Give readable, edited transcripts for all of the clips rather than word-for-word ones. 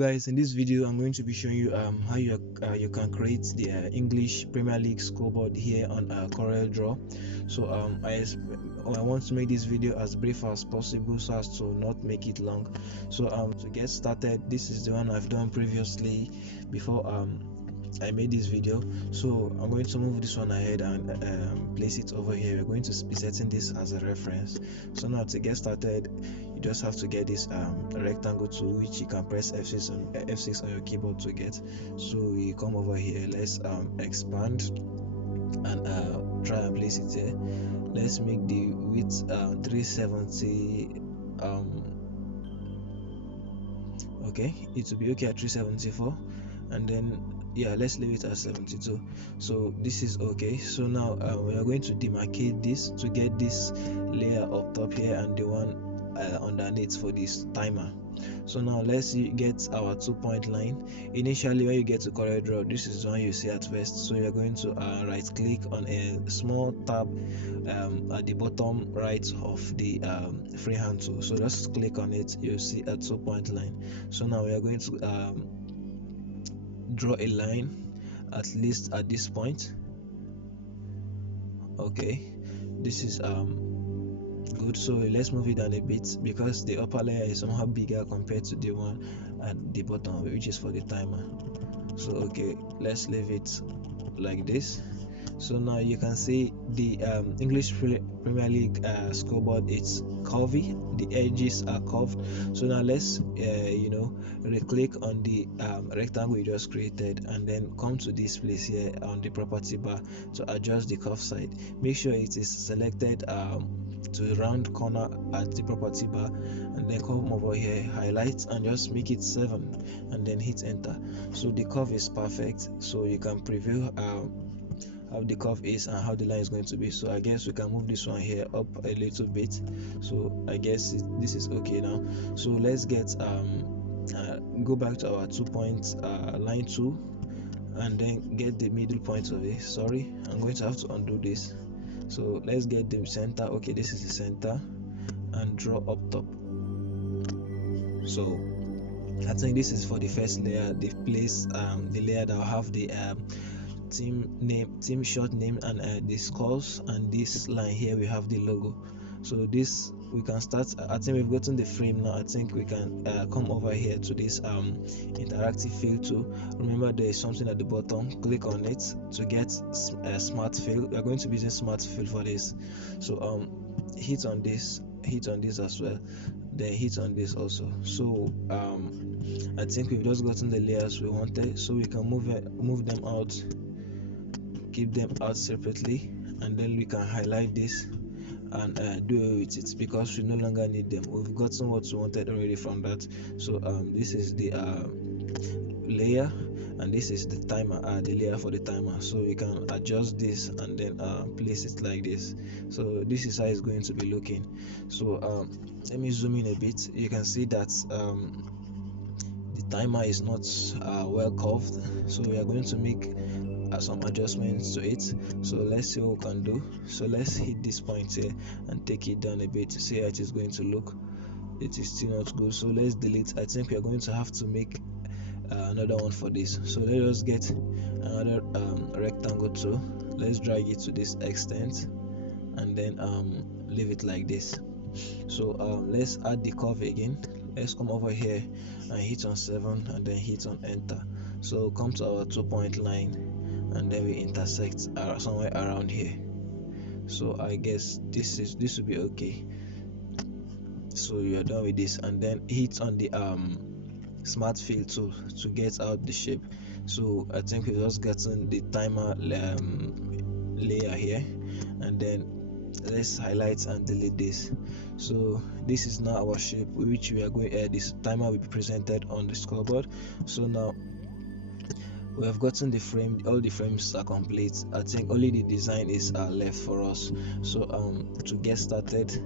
guys, in this video I'm going to be showing you how you can create the English Premier League scoreboard here on Corel Draw. So I want to make this video as brief as possible so as to not make it long. So to get started, this is the one I've done previously before I made this video. So I'm going to move this one ahead and place it over here. We're going to be setting this as a reference. So now to get started, you just have to get this rectangle tool, which you can press F6 on your keyboard to get. So we come over here, let's expand and try and place it here. Let's make the width 370. Okay, it will be okay at 374, and then yeah, let's leave it at 72. So this is okay. So now we are going to demarcate this to get this layer up top here and the one underneath for this timer. So now let's get our 2-point line. Initially, when you get to Corel Draw, this is the one you see at first. So you're going to right click on a small tab at the bottom right of the freehand tool. So just click on it, you'll see a 2-point line. So now we are going to draw a line at least at this point. Okay, this is good. So let's move it down a bit because the upper layer is somehow bigger compared to the one at the bottom, which is for the timer. So okay, let's leave it like this. So now you can see the English Premier League scoreboard, it's curvy, the edges are curved. So now let's right-click on the rectangle we just created and then come to this place here on the property bar to adjust the curve side. Make sure it is selected to the round corner at the property bar, and then come over here, highlight and just make it 7 and then hit enter. So the curve is perfect, so you can preview how the curve is and how the line is going to be. So I guess we can move this one here up a little bit. So I guess this is okay now. So let's get go back to our 2-point line tool and then get the middle point of it. Sorry, I'm going to have to undo this. So let's get the center. Okay, this is the center, and draw up top. So I think this is for the first layer, the place the layer that will have the team name, team short name, and the scores, and this line here we have the logo. So this we can start. I think we've gotten the frame now. I think we can come over here to this interactive fill tool. Remember, there is something at the bottom. Click on it to get smart fill. We are going to be using smart fill for this. So hit on this as well, then hit on this also. So I think we've just gotten the layers we wanted, so we can move them out, keep them out separately, and then we can highlight this and do away with it because we no longer need them. We've gotten what we wanted already from that. So this is the layer, and this is the timer, the layer for the timer. So we can adjust this and then place it like this. So this is how it's going to be looking. So let me zoom in a bit. You can see that the timer is not well curved, so we are going to make some adjustments to it. So let's see what we can do. So let's hit this point here and take it down a bit to see how it is going to look. It is still not good, so let's delete. I think we are going to have to make another one for this. So let us get another rectangle tool. Let's drag it to this extent and then leave it like this. So let's add the curve again. Let's come over here and hit on 7 and then hit on enter. So come to our 2-point line and then we intersect somewhere around here. So I guess this will be okay. So you are done with this, and then hit on the smart fill tool to get out the shape. So I think we've just gotten the timer layer here, and then let's highlight and delete this. So this is now our shape which we are going this timer will be presented on the scoreboard. So now we have gotten the frame, all the frames are complete. I think only the design is left for us. So to get started,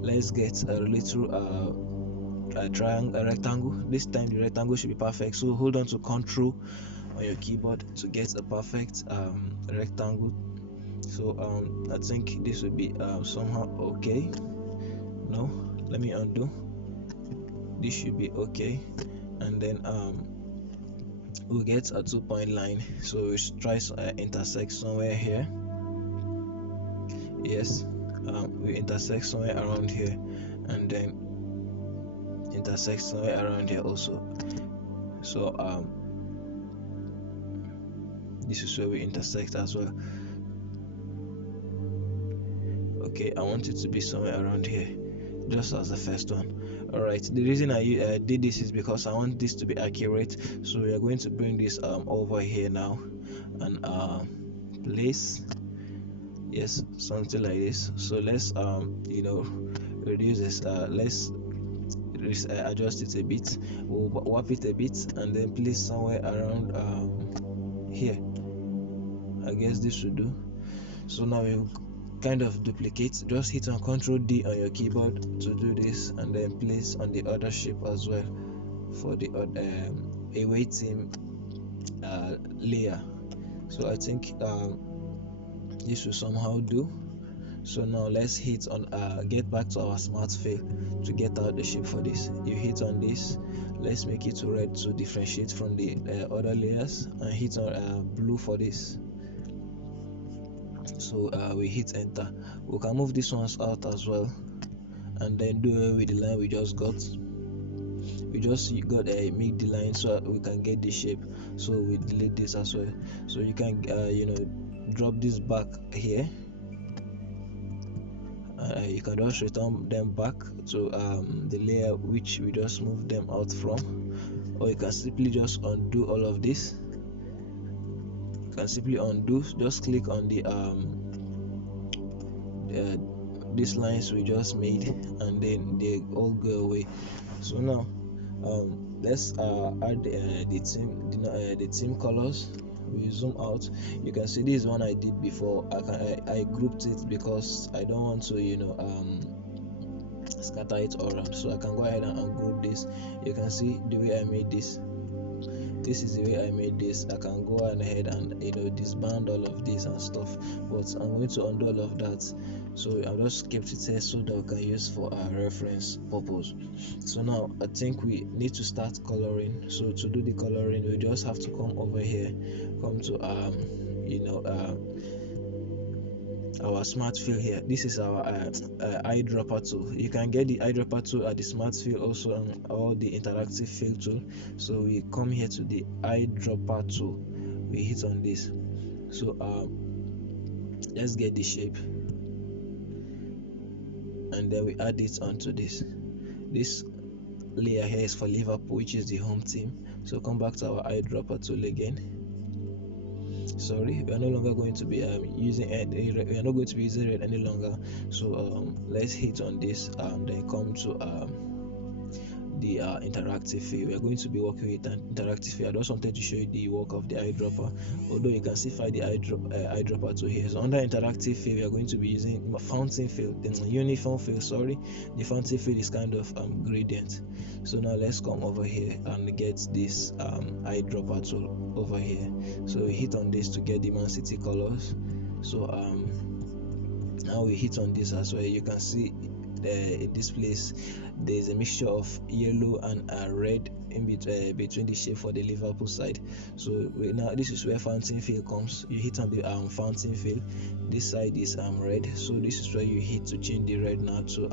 let's get a little triangle, a rectangle. This time the rectangle should be perfect, so hold on to Ctrl on your keyboard to get a perfect rectangle. So I think this will be somehow okay. No, let me undo. This should be okay. and then we'll get a 2-point line. So we try intersect somewhere here. Yes, we intersect somewhere around here, and then intersect somewhere around here also. So this is where we intersect as well. Okay, I want it to be somewhere around here, just as the first one. Alright, the reason I did this is because I want this to be accurate. So we are going to bring this over here now, and place, yes, something like this. So let's reduce this, let's adjust it a bit. We'll warp it a bit and then place somewhere around here. I guess this should do. So now we'll kind of duplicate. Just hit on Ctrl D on your keyboard to do this, and then place on the other shape as well for the away team layer. So I think this will somehow do. So now let's hit on get back to our smart fill to get out the shape for this. You hit on this, let's make it red to differentiate from the other layers, and hit on blue for this. So we hit enter. We can move these ones out as well, and then do away with the line we just got. We just got make the line so we can get the shape. So we delete this as well. So you can drop this back here. You can just return them back to the layer which we just moved them out from, or you can simply just undo all of this. You can simply undo, just click on the these lines we just made, and then they all go away. So now let's add the team colors. We zoom out. You can see this one I did before. I grouped it because I don't want to scatter it around, so I can go ahead and ungroup this. You can see the way I made this. This is the way I made this. I can go ahead and disband all of this and stuff, but I'm going to undo all of that. So I just kept it here so that we can use for our reference purpose. So now I think we need to start coloring. So to do the coloring, we just have to come over here, come to our smart fill here. This is our eyedropper tool. You can get the eyedropper tool at the smart fill also, and all the interactive fill tool. So we come here to the eyedropper tool, we hit on this. So let's get the shape, and then we add it onto this layer here. Is for Liverpool, which is the home team. So come back to our eyedropper tool again. Sorry, we are no longer going to be using red. We are not going to be using red any longer. So let's hit on this and then come to the interactive fill. We are going to be working with an interactive fill. I just wanted to show you the work of the eyedropper, although you can see find the eyedropper to here. So under interactive fill, we are going to be using fountain fill, then uniform fill. Sorry, the fountain fill is kind of gradient. So now let's come over here and get this eyedropper tool over here. So we hit on this to get the Man City colors. So now we hit on this as well. You can see in this place there's a mixture of yellow and red in between the shape for the Liverpool side. So now this is where fountain fill comes. You hit on the fountain fill. This side is red, so this is where you hit to change the red now to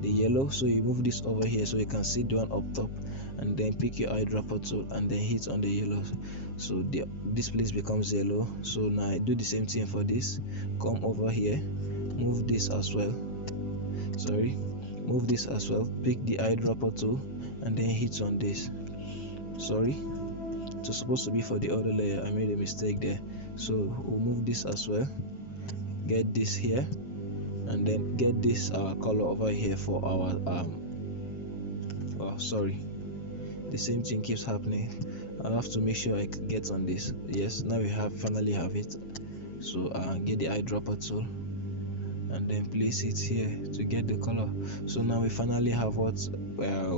the yellow. So you move this over here so you can see the one up top, and then pick your eyedropper tool and then hit on the yellow. So this place becomes yellow. So now I do the same thing for this. Come over here, move this as well. Move this as well. Pick the eyedropper tool and then hit on this. It was supposed to be for the other layer. I made a mistake there. So we'll move this as well. Get this here, and then get this color over here for our the same thing keeps happening. I have to make sure I get on this. Yes, now we finally have it. So get the eyedropper tool and then place it here to get the color. So now we finally have what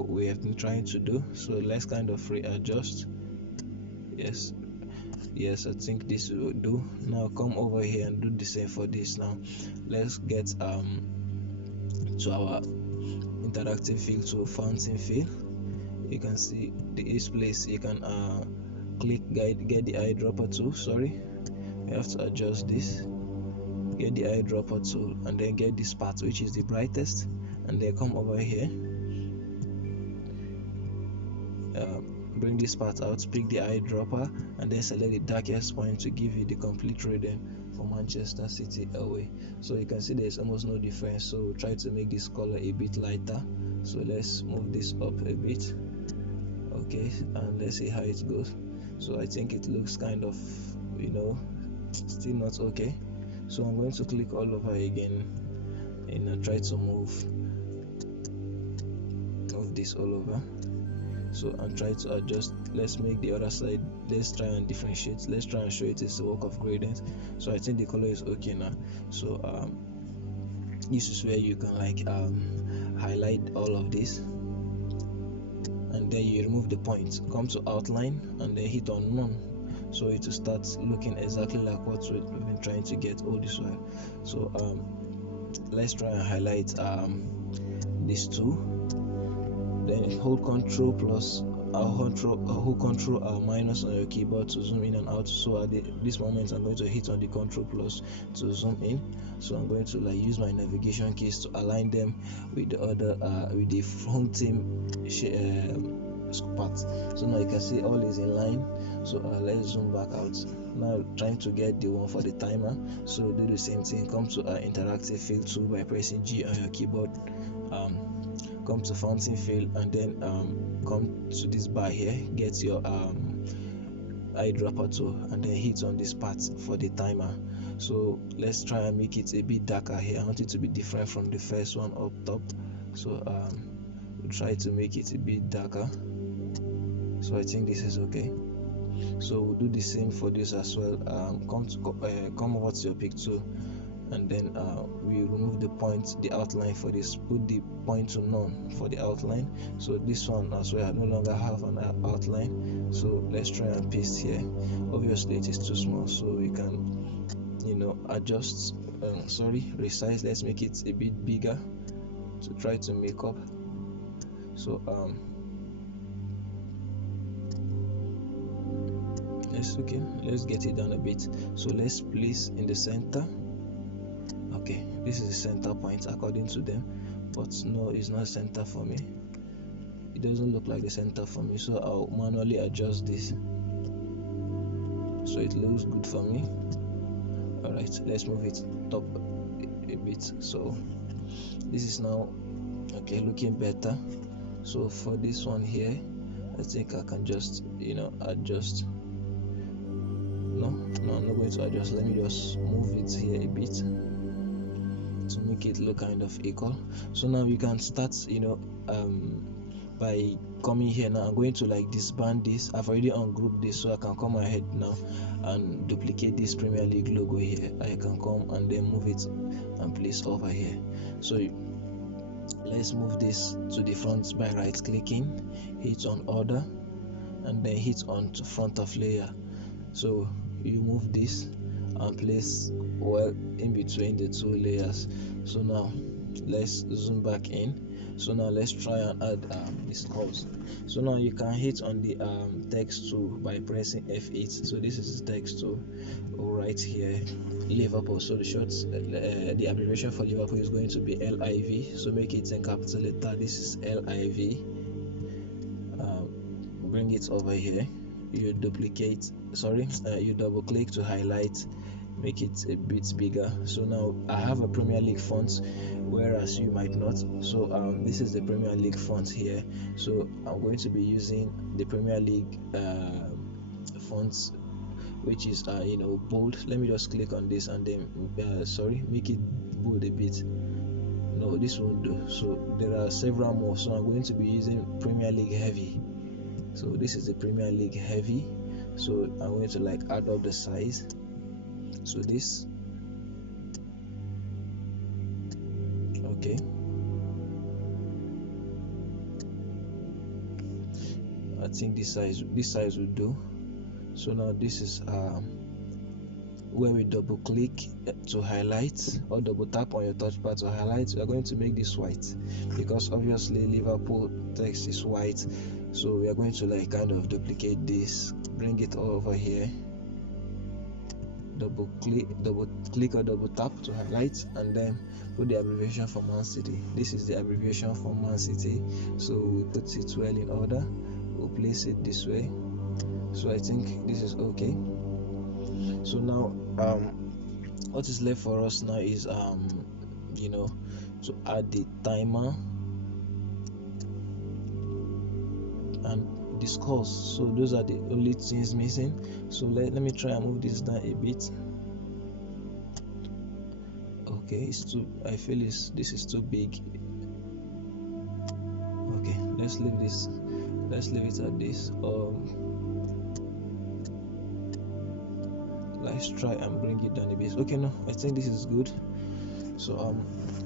we have been trying to do. So let's kind of readjust. Yes, I think this will do. Now come over here and do the same for this. Now let's get to our interactive fill to fountain fill. you can see this place. You can click get the eyedropper tool. Sorry, you have to adjust this. Get the eyedropper tool and then get this part which is the brightest, and then come over here, bring this part out, pick the eyedropper, and then select the darkest point to give you the complete reading for Manchester City away. So you can see there's almost no difference, so try to make this color a bit lighter. So let's move this up a bit. Okay, and let's see how it goes. So I think it looks kind of, still not okay. So I'm going to click all over again and try to move this all over. So I'm trying to adjust. Let's make the other side. Let's try and differentiate. Let's try and show it is a work of gradient. So I think the color is okay now. So this is where you can like highlight all of this, and then you remove the point, come to outline, and then hit on none, so it will start looking exactly like what we've been trying to get all this while. So let's try and highlight these two. Then hold Control plus hold Control minus on your keyboard to zoom in and out. So at this moment I'm going to hit on the Control plus to zoom in. So I'm going to like use my navigation keys to align them with the other with the front team part. So now you can see all is in line. So let's zoom back out. Now trying to get the one for the timer. So do the same thing. Come to interactive fill tool by pressing G on your keyboard. Come to fountain fill, and then come to this bar here, get your eyedropper tool, and then hit on this part for the timer. So let's try and make it a bit darker here. I want it to be different from the first one up top. So we'll try to make it a bit darker. So I think this is okay. So we'll do the same for this as well. Come over to your pick tool, and then we remove the point, the outline for this, put the point to none for the outline. So this one as well, I no longer have an outline. So let's try and paste here. Obviously it is too small, so we can adjust, resize. Let's make it a bit bigger to try to make up. So let's get it down a bit. So let's place in the center. Okay, this is the center point according to them, but no, it's not center for me. It doesn't look like the center for me, so I'll manually adjust this so it looks good for me. All right, let's move it up a bit. So this is now okay, looking better. So for this one here, I think I can just adjust. No, I'm not going to adjust. Let me just move it here a bit to make it look kind of equal. So now you can start by coming here. Now I'm going to like disband this. I've already ungrouped this, so I can come ahead now and duplicate this Premier League logo here. I can come and then move it and place over here. So let's move this to the front by right clicking, hit on order, and then hit on to front of layer. So you move this and place well in between the two layers. So now let's zoom back in. So now let's try and add this curves. So now you can hit on the text tool by pressing F8. So this is the text tool right here, Liverpool. So the shorts, the abbreviation for Liverpool is going to be LIV. So make it in capital letter. This is LIV. Bring it over here. You you double click to highlight, make it a bit bigger. So now I have a Premier League font, whereas you might not. So this is the Premier League font here. So I'm going to be using the Premier League fonts, which is bold. Let me just click on this and then make it bold a bit. No, this won't do. So there are several more. So I'm going to be using Premier League heavy. So this is the Premier League heavy. So I'm going to like add up the size. So this, okay, I think this size will do. So now this is where we double click to highlight, or double tap on your touchpad to highlight. We are going to make this white because obviously Liverpool text is white. So we are going to like kind of duplicate this, bring it all over here, double click or double tap to highlight, and then put the abbreviation for Man City. This is the abbreviation for Man City, so we put it well in order. We'll place it this way. So I think this is okay. So now what is left for us now is to add the timer and the scores. So those are the only things missing. So let me try and move this down a bit. Okay, it's too, I feel this is too big. Okay, let's leave it at this. Let's try and bring it down a bit. Okay, no, I think this is good. So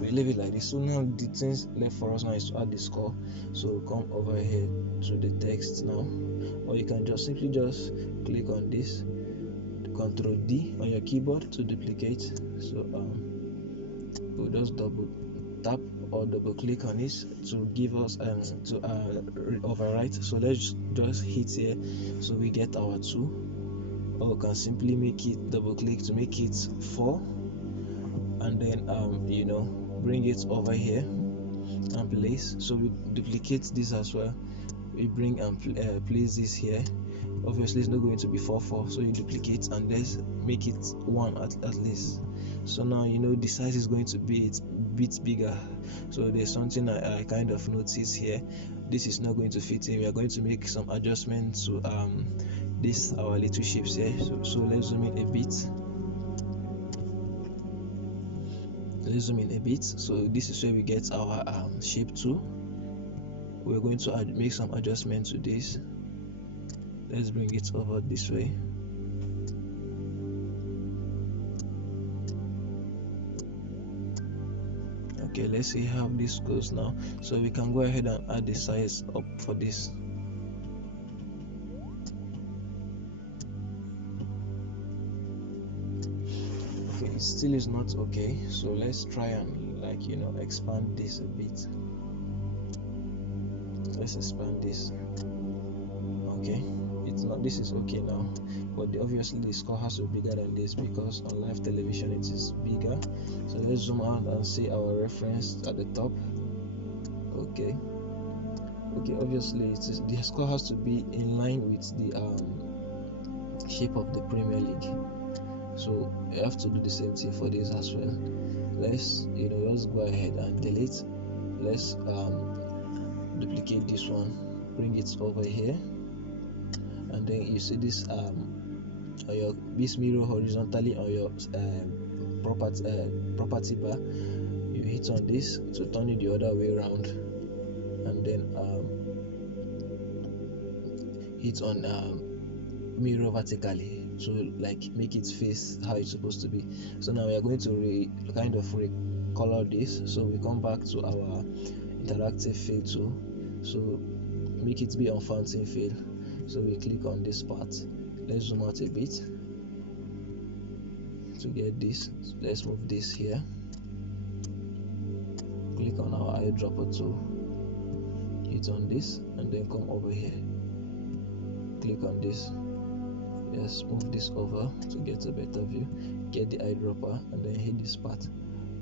we leave it like this. So now the things left for us now is to add the score. So come over here to the text now, or you can just simply click on this, Control D on your keyboard to duplicate. So we'll just double tap or double click on this to give us to overwrite. So let's just hit here so we get our 2, or we can simply make it double click to make it 4, and then bring it over here and place. So we duplicate this as well. We bring and place this here. Obviously it's not going to be 4 4, so you duplicate and let's make it 1 at least. So now the size is going to be a bit bigger. So there's something I kind of notice here. This is not going to fit in. We are going to make some adjustments to this our little shapes here. So let's zoom in a bit. Let's zoom in a bit. So this is where we get our shape 2. We're going to make some adjustments to this. Let's bring it over this way. Okay, let's see how this goes now. So we can go ahead and add the size up for this. Okay, it still is not okay, so let's try and expand this a bit. Let's expand this. Okay, it's not, this is okay now, but obviously the score has to be bigger than this because on live television it is bigger. So let's zoom out and see our reference at the top. Okay, obviously the score has to be in line with the shape of the Premier League, so you have to do the same thing for this as well. Let's just go ahead and delete. Let's duplicate this one, bring it over here, and then you see this this mirror horizontally on your property bar. You hit on this to turn it the other way around, and then hit on mirror vertically to make it face how it's supposed to be. So now we are going to recolor this. So we come back to our interactive fill tool, so make it be on fountain fill. So we click on this part. Let's zoom out a bit to get this. So let's move this here. Click on our eyedropper tool, hit on this, and then come over here. Click on this. Yes, move this over to get a better view. Get the eyedropper and then hit this part.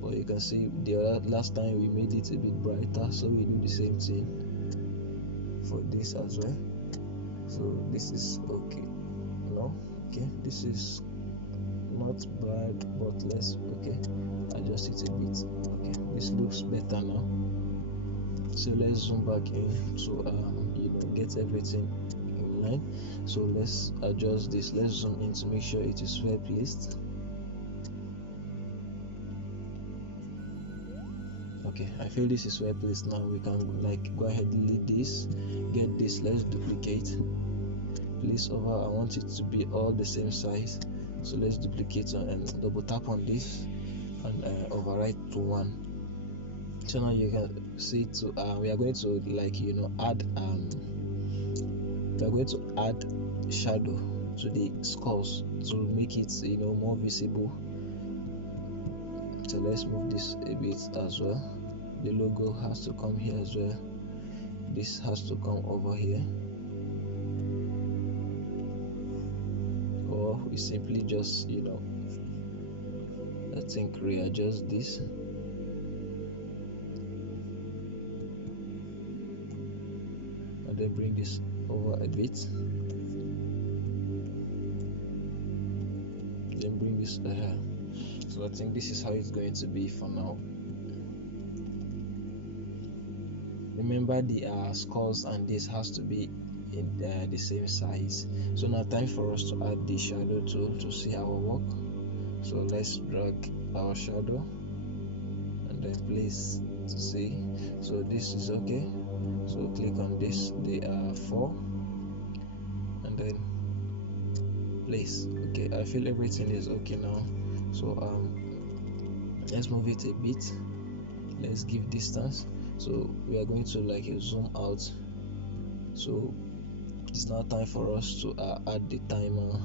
But you can see last time we made it a bit brighter, so we do the same thing for this as well. So this is okay. No, okay, this is not bad, but let's adjust it a bit. Okay, this looks better now. So let's zoom back in to get everything in line. So let's adjust this. Let's zoom in to make sure it is well placed. Okay, I feel this is well placed now. We can go ahead, delete this, get this, let's duplicate, place over. I want it to be all the same size, so let's duplicate and double tap on this and overwrite to 1. So now you can see we are going to add we are going to add shadow to the skulls to make it more visible. So let's move this a bit as well. The logo has to come here as well. this has to come over here, or we simply just, you know, I think readjust this. And then bring this over a bit. Then bring this so I think this is how it's going to be for now. Remember the scores and this has to be in the same size. So now time for us to add the shadow tool to see our work. So let's drag our shadow and then place to see. So this is okay. So click on this, the 4, and then place. Okay, I feel everything is okay now. So let's move it a bit. Let's give distance. So we are going to like zoom out. So it's now time for us to add the timer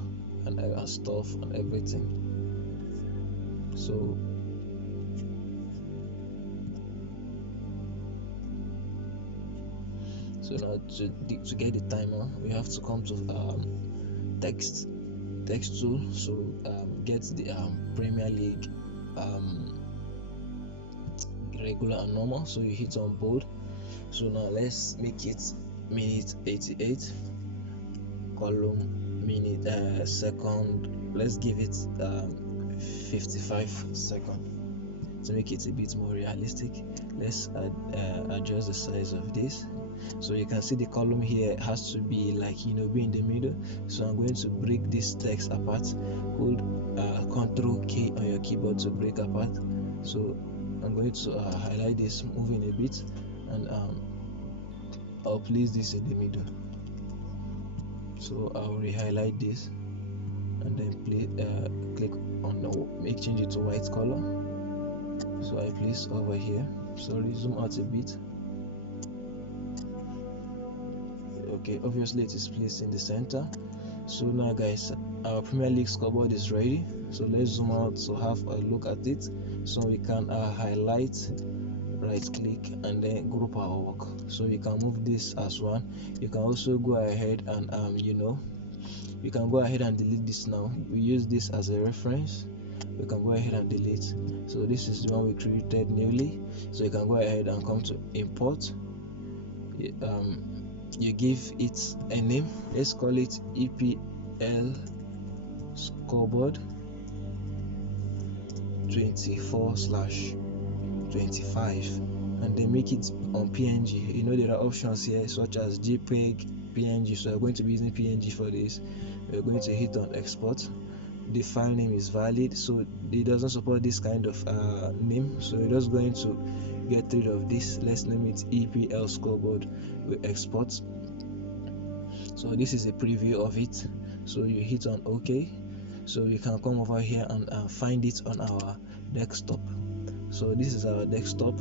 and stuff and everything. So now to get the timer, we have to come to text tool. So get the Premier League regular and normal. So you hit on bold. So now let's make it minute 88, column minute second. Let's give it 55 seconds to make it a bit more realistic. Let's adjust the size of this. So you can see the column here has to be like, you know, be in the middle. So I'm going to break this text apart. Hold Ctrl K on your keyboard to break apart. So I'm going to highlight this, moving a bit, and I'll place this in the middle. So I'll re-highlight this and then click on change it to white color. So I place over here. Sorry, zoom out a bit. Okay, obviously it is placed in the center. So now guys, our Premier League scoreboard is ready. So let's zoom out to have a look at it. So we can highlight, right click, and then group our work. So you can move this as one. You can also go ahead and you know, you can go ahead and delete this now. We use this as a reference. We can go ahead and delete. So this is the one we created newly. So you can go ahead and come to import. You give it a name. Let's call it EPL Scoreboard 24/25, and then make it on PNG. You know, there are options here such as JPEG, PNG. So we're going to be using PNG for this. We're going to hit on export. The file name is valid, so it doesn't support this kind of name, so we're just going to get rid of this. Let's name it EPL Scoreboard. We export. So this is a preview of it. So you hit on OK. So you can come over here and find it on our desktop. So this is our desktop.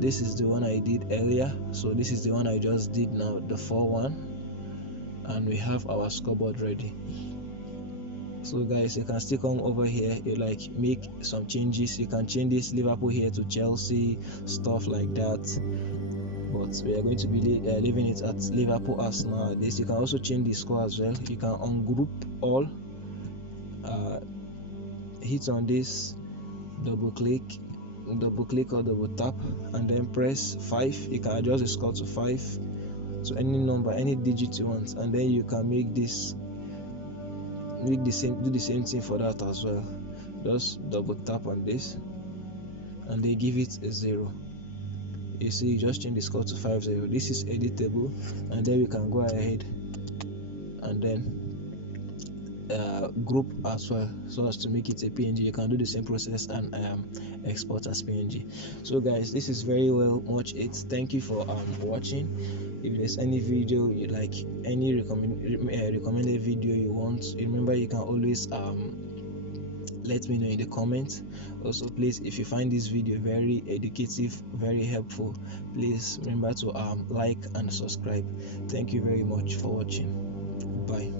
This is the one I did earlier. So this is the one I just did now, the 4-1, and we have our scoreboard ready. So guys, you can still come over here, you like make some changes. You can change this Liverpool here to Chelsea, stuff like that, but we are going to be leaving it at Liverpool as now. This, you can also change the score as well. You can ungroup all, hit on this, double click or double tap, and then press 5. You can adjust the score to 5, to any number, any digit you want, and then you can make this do the same thing for that as well. Just double tap on this and they give it a 0. You see, you just change the score to 50. This is editable, and then we can go ahead and then group as well, so as to make it a PNG. You can do the same process and export as PNG. So guys, this is very well much it. Thank you for watching. If there's any video you like, any recommended video you want, remember you can always let me know in the comments. Also, please, if you find this video very educative, very helpful, please remember to like and subscribe. Thank you very much for watching. Bye.